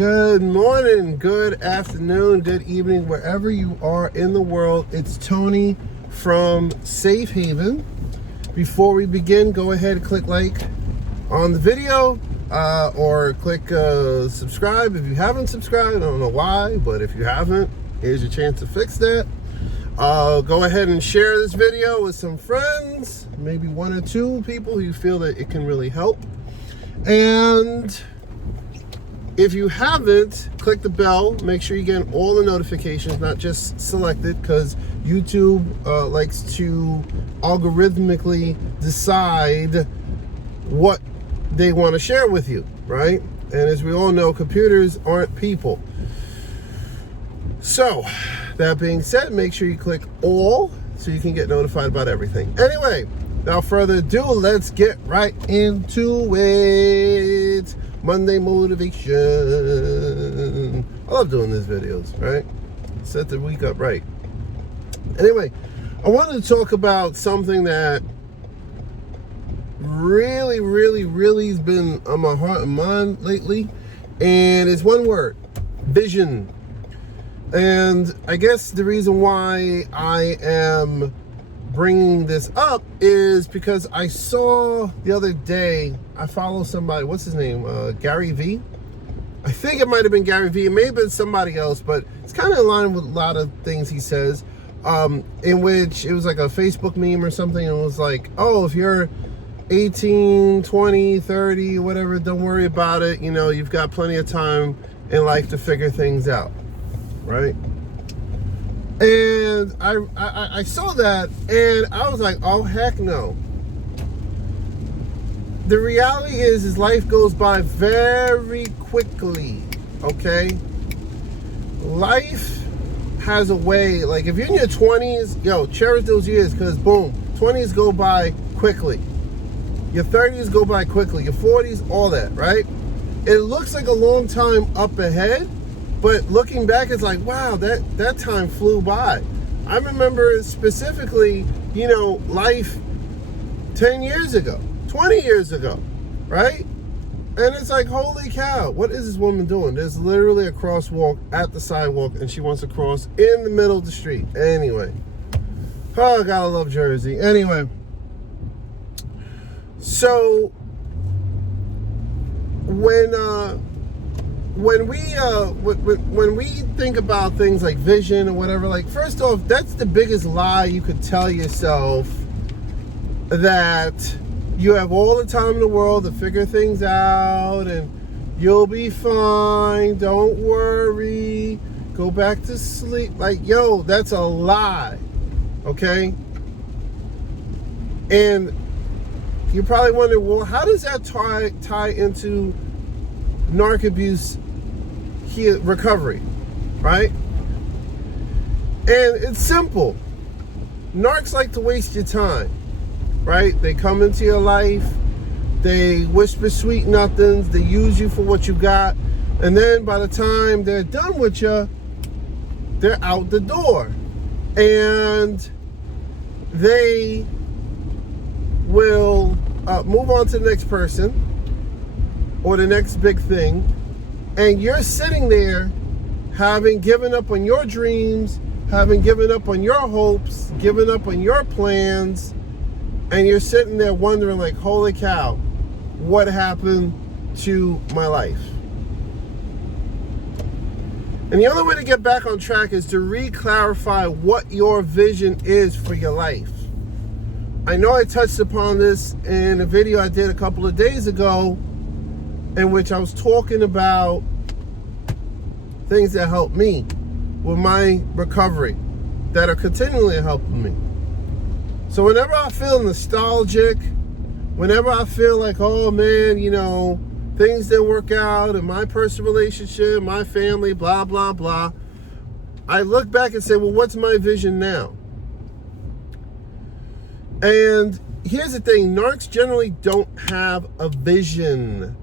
Good morning, good afternoon, good evening, wherever you are in the world. It's Tony from Safe Haven. Before we begin, go ahead and click like on the video or click subscribe if you haven't subscribed. I don't know why, but if you haven't, here's your chance to fix that. Go ahead and share this video with some friends, maybe one or two people who you feel that it can really help. And if you haven't, click the bell. Make sure you get all the notifications, not just selected, because YouTube likes to algorithmically decide what they want to share with you, right? And as we all know, computers aren't people. So, that being said, make sure you click all so you can get notified about everything. Anyway, without further ado, let's get right into it. Monday motivation. I love doing these videos, right? Set the week up right. Anyway, I wanted to talk about something that really has been on my heart and mind lately, and it's one word: vision. And I guess the reason why I am bringing this up is because I saw the other day, I follow somebody, what's his name, Gary V. I think it might have been Gary V. It may have been somebody else, but it's kind of in line with a lot of things he says, in which it was like a Facebook meme or something, and it was like, oh, if you're 18, 20, 30, whatever, don't worry about it. You know, you've got plenty of time in life to figure things out, right? And I saw that, and I was like, oh, heck no. The reality is life goes by very quickly, okay? Life has a way, like if you're in your 20s, yo, cherish those years, because boom, 20s go by quickly. Your 30s go by quickly. Your 40s, all that, right? It looks like a long time up ahead, but looking back, it's like, wow, that time flew by. I remember specifically, you know, life 10 years ago, 20 years ago, right? And it's like, holy cow, what is this woman doing? There's literally a crosswalk at the sidewalk, and she wants to cross in the middle of the street. Anyway, oh, gotta love Jersey. Anyway, so when we think about things like vision or whatever, like, first off, that's the biggest lie you could tell yourself, that you have all the time in the world to figure things out and you'll be fine, don't worry, go back to sleep. Like, yo, that's a lie, okay? And you're probably wondering, well, how does that tie into Narc Abuse recovery, right? And it's simple. Narcs like to waste your time, right? They come into your life, they whisper sweet nothings, they use you for what you got, and then by the time they're done with you, they're out the door, and they will move on to the next person or the next big thing. And you're sitting there having given up on your dreams, having given up on your hopes, given up on your plans, and you're sitting there wondering like, holy cow, what happened to my life? And the only way to get back on track is to re-clarify what your vision is for your life. I know I touched upon this in a video I did a couple of days ago, in which I was talking about things that helped me with my recovery, that are continually helping me. So whenever I feel nostalgic, whenever I feel like, oh man, you know, things didn't work out in my personal relationship, my family, blah, blah, blah, I look back and say, well, what's my vision now? And here's the thing, narcs generally don't have a vision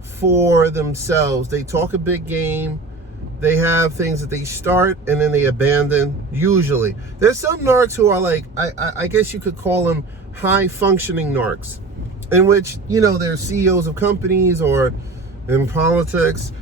for themselves. They talk a big game. They have things that they start and then they abandon, usually. There's some narcs who are like, I guess you could call them high functioning narcs, in which, you know, they're CEOs of companies or in politics,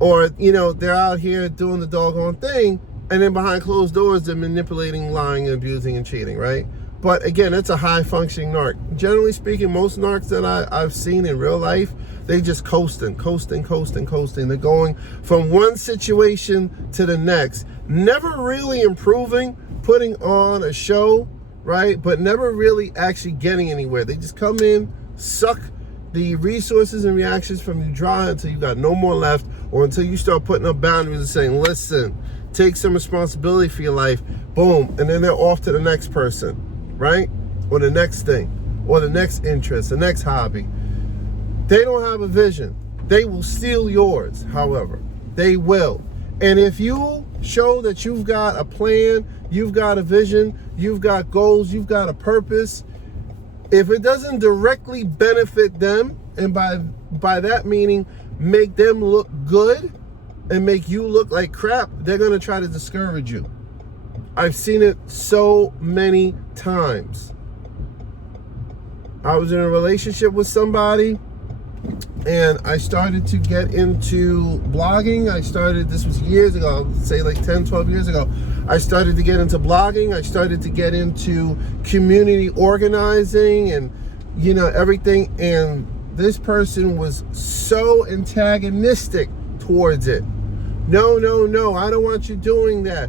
or, you know, they're out here doing the doggone thing, and then behind closed doors, they're manipulating, lying, and abusing, and cheating, right? But again, it's a high-functioning narc. Generally speaking, most narcs that I've seen in real life, they just coasting. They're going from one situation to the next, never really improving, putting on a show, right? But never really actually getting anywhere. They just come in, suck the resources and reactions from you dry until you got no more left, or until you start putting up boundaries and saying, listen, take some responsibility for your life, boom, and then they're off to the next person, right? Or the next thing, or the next interest, the next hobby. They don't have a vision. They will steal yours, however. They will. And if you show that you've got a plan, you've got a vision, you've got goals, you've got a purpose, if it doesn't directly benefit them, and by that meaning make them look good and make you look like crap, they're going to try to discourage you. I've seen it so many times. I was in a relationship with somebody, and I started to get into blogging. This was years ago, I would say like 10, 12 years ago. I started to get into blogging. I started to get into community organizing and, you know, everything. And this person was so antagonistic towards it. No, I don't want you doing that.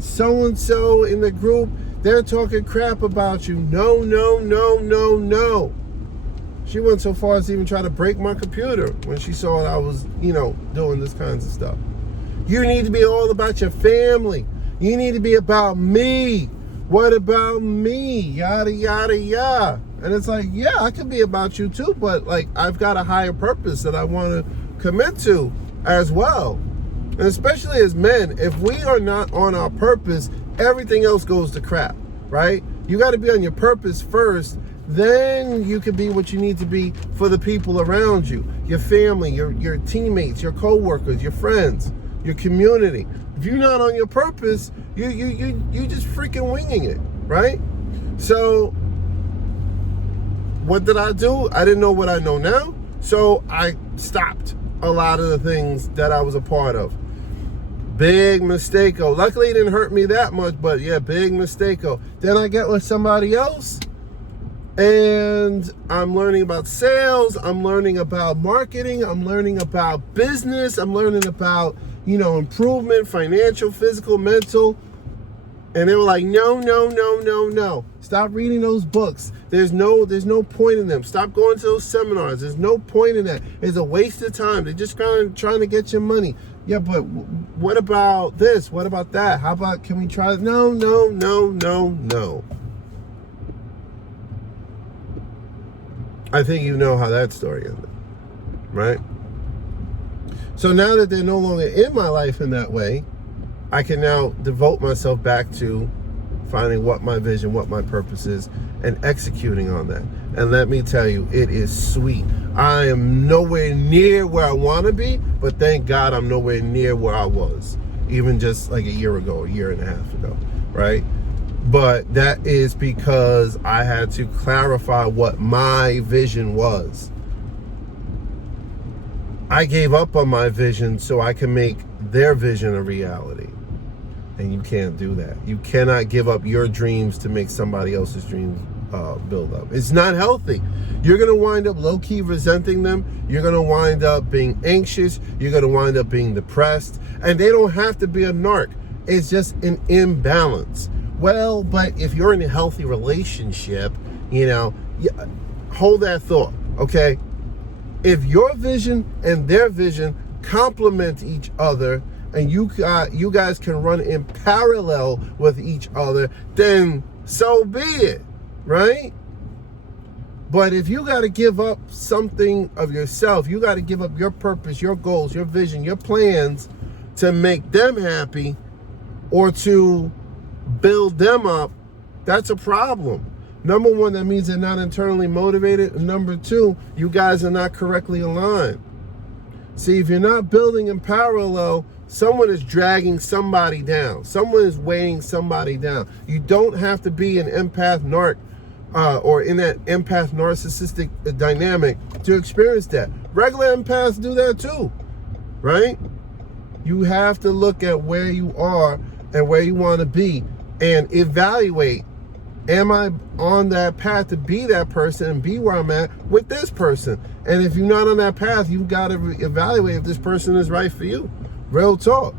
So-and-so in the group, they're talking crap about you. No. She went so far as to even try to break my computer when she saw that I was, you know, doing this kinds of stuff. You need to be all about your family. You need to be about me. What about me? Yada, yada, yada. And it's like, yeah, I can be about you too, but like I've got a higher purpose that I want to commit to as well. And especially as men, if we are not on our purpose, everything else goes to crap, right? You got to be on your purpose first. Then you can be what you need to be for the people around you, your family, your teammates, your co-workers, your friends, your community. If you're not on your purpose, you just freaking winging it, right? So what did I do? I didn't know what I know now. So I stopped a lot of the things that I was a part of. Big mistake-o. Luckily it didn't hurt me that much, but yeah, big mistake-o. Then I get with somebody else, and I'm learning about sales, I'm learning about marketing, I'm learning about business, I'm learning about, you know, improvement, financial, physical, mental. And they were like, no. Stop reading those books. There's no point in them. Stop going to those seminars. There's no point in that. It's a waste of time. They're just trying to get your money. Yeah, but what about this? What about that? How about, can we try? No. I think you know how that story ended, right? So now that they're no longer in my life in that way, I can now devote myself back to finding what my vision, what my purpose is, and executing on that. And let me tell you, it is sweet. I am nowhere near where I want to be, but thank God I'm nowhere near where I was, even just like a year ago, a year and a half ago, right? But that is because I had to clarify what my vision was. I gave up on my vision so I can make their vision a reality. And you can't do that. You cannot give up your dreams to make somebody else's dreams build up. It's not healthy. You're going to wind up low-key resenting them. You're going to wind up being anxious. You're going to wind up being depressed. And they don't have to be a narc. It's just an imbalance. Well, but if you're in a healthy relationship, you know, hold that thought, okay? If your vision and their vision complement each other, and you guys can run in parallel with each other, then so be it, right? But if you got to give up something of yourself, you got to give up your purpose, your goals, your vision, your plans to make them happy or to build them up, that's a problem. Number one, that means they're not internally motivated. And number two, you guys are not correctly aligned. See, if you're not building in parallel, someone is dragging somebody down. Someone is weighing somebody down. You don't have to be an empath narc or in that empath narcissistic dynamic to experience that. Regular empaths do that too, right? You have to look at where you are and where you want to be and evaluate, am I on that path to be that person and be where I'm at with this person? And if you're not on that path, you've got to evaluate if this person is right for you. Real talk,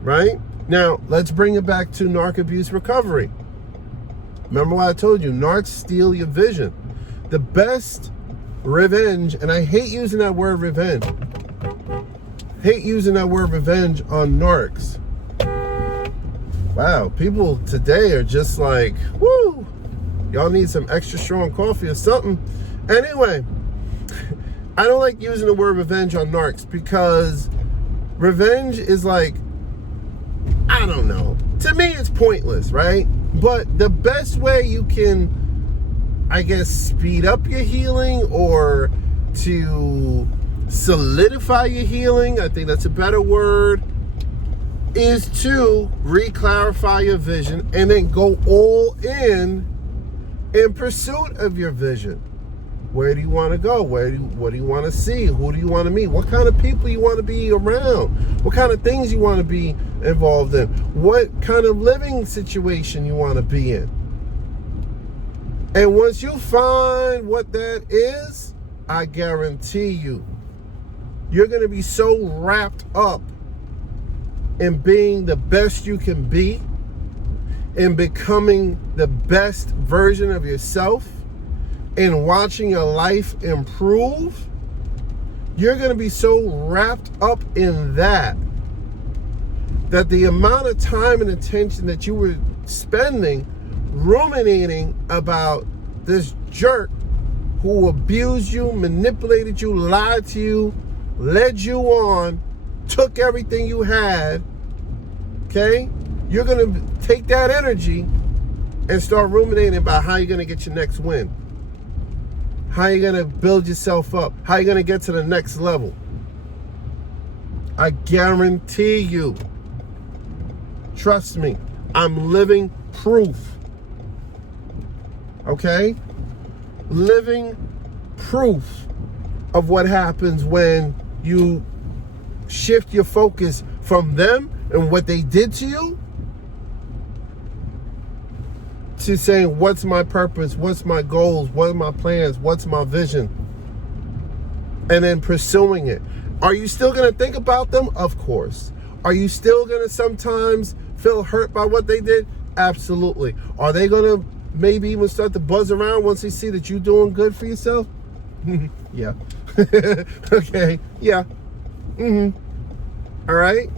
right? Now, let's bring it back to narc abuse recovery. Remember what I told you, narcs steal your vision. The best revenge, and I hate using that word revenge. Hate using that word revenge on narcs. Wow, people today are just like, woo, y'all need some extra strong coffee or something. Anyway, I don't like using the word revenge on narcs because revenge is like, I don't know. To me, it's pointless, right? But the best way you can, I guess, speed up your healing or to solidify your healing, I think that's a better word, is to re-clarify your vision and then go all in pursuit of your vision. Where do you want to go? What do you want to see? Who do you want to meet? What kind of people you want to be around? What kind of things you want to be involved in? What kind of living situation you want to be in? And once you find what that is, I guarantee you, you're going to be so wrapped up in being the best you can be, in becoming the best version of yourself, in watching your life improve. You're going to be so wrapped up in that the amount of time and attention that you were spending ruminating about this jerk who abused you, manipulated you, lied to you, led you on, took everything you had, okay? You're going to take that energy and start ruminating about how you're going to get your next win. How you're going to build yourself up. How you're going to get to the next level. I guarantee you. Trust me. I'm living proof. Okay? Living proof of what happens when you shift your focus from them and what they did to you to saying, what's my purpose? What's my goals? What are my plans? What's my vision? And then pursuing it. Are you still going to think about them? Of course. Are you still going to sometimes feel hurt by what they did? Absolutely. Are they going to maybe even start to buzz around once they see that you're doing good for yourself? Yeah. Okay. Yeah. All right.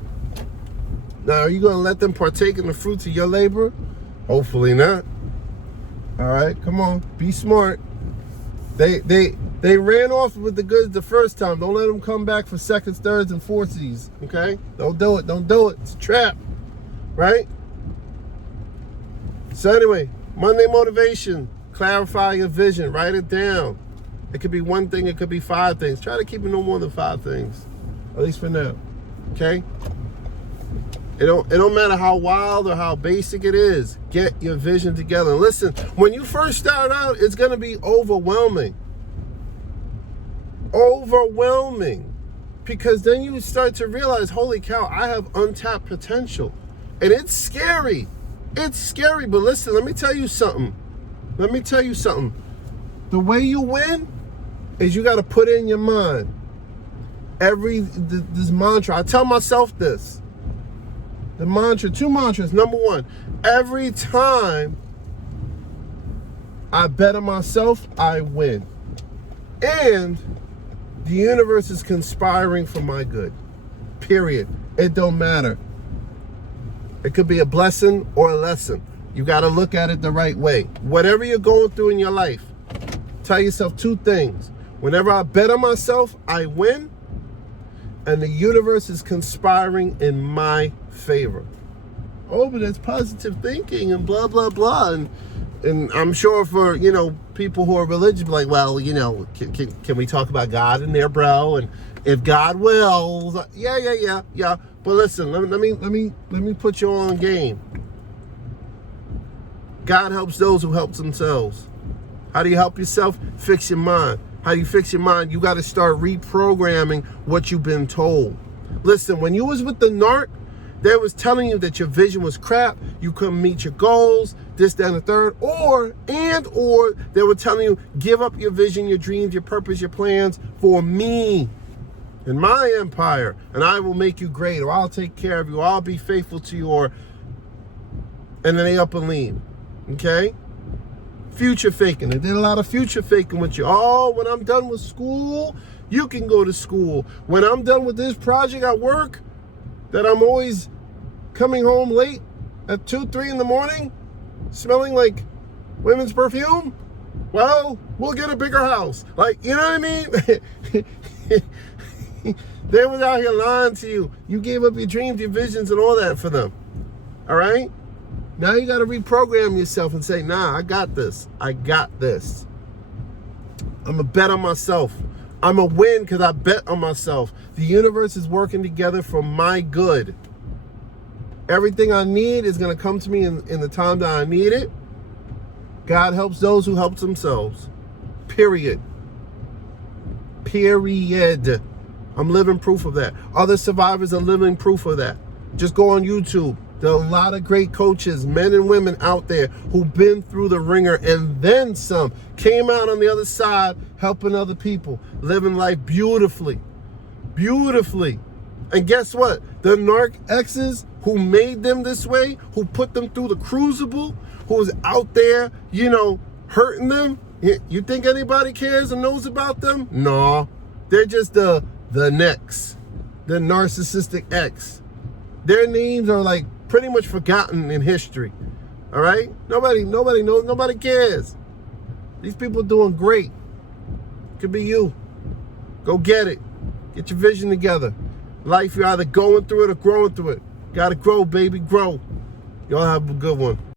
Now, are you going to let them partake in the fruits of your labor? Hopefully not. All right, come on, be smart. They ran off with the goods the first time. Don't let them come back for seconds, thirds, and fourthsies. Okay? Don't do it. Don't do it. It's a trap, right? So anyway, Monday motivation. Clarify your vision. Write it down. It could be one thing. It could be 5 things. Try to keep it no more than 5 things, at least for now. Okay? It don't matter how wild or how basic it is. Get your vision together. And listen, when you first start out, it's going to be overwhelming. Overwhelming. Because then you start to realize, holy cow, I have untapped potential. And it's scary. It's scary. But listen, let me tell you something. The way you win is you got to put in your mind this mantra. I tell myself this. The mantra, 2 mantras. Number 1, every time I bet on myself, I win. And the universe is conspiring for my good. Period. It don't matter. It could be a blessing or a lesson. You got to look at it the right way. Whatever you're going through in your life, tell yourself 2 things. Whenever I bet on myself, I win. And the universe is conspiring in my favor. Oh, but it's positive thinking and blah, blah, blah. And I'm sure for, people who are religious, like, well, can we talk about God in there, bro? And if God wills, yeah. But listen, let me put you on game. God helps those who help themselves. How do you help yourself? Fix your mind. How do you fix your mind? You got to start reprogramming what you've been told. Listen, when you was with the narc, they was telling you that your vision was crap, you couldn't meet your goals, this, that, and the third, or they were telling you, give up your vision, your dreams, your purpose, your plans for me and my empire, and I will make you great, or I'll take care of you, or I'll be faithful to you, and then they up and leave, okay? Future faking. They did a lot of future faking with you. Oh, when I'm done with school, you can go to school. When I'm done with this project at work, that I'm always coming home late at 2, 3 in the morning, smelling like women's perfume, well, we'll get a bigger house. Like, you know what I mean? They was out here lying to you. You gave up your dreams, your visions, and all that for them. All right? Now you got to reprogram yourself and say, nah, I got this. I got this. I'm going to bet on myself. I'm going to win because I bet on myself. The universe is working together for my good. Everything I need is going to come to me in the time that I need it. God helps those who help themselves. Period. Period. I'm living proof of that. Other survivors are living proof of that. Just go on YouTube. There are a lot of great coaches, men and women out there who've been through the ringer and then some, came out on the other side helping other people, living life beautifully. Beautifully. And guess what? The narc exes who made them this way, who put them through the crucible, who was out there, you know, hurting them, you think anybody cares and knows about them? No. They're just the next, the narcissistic ex. Their names are like pretty much forgotten in history. All right? Nobody knows, nobody cares. These people are doing great. Could be you. Go get it. Get your vision together. Life, you're either going through it or growing through it. Gotta grow, baby, grow. Y'all have a good one.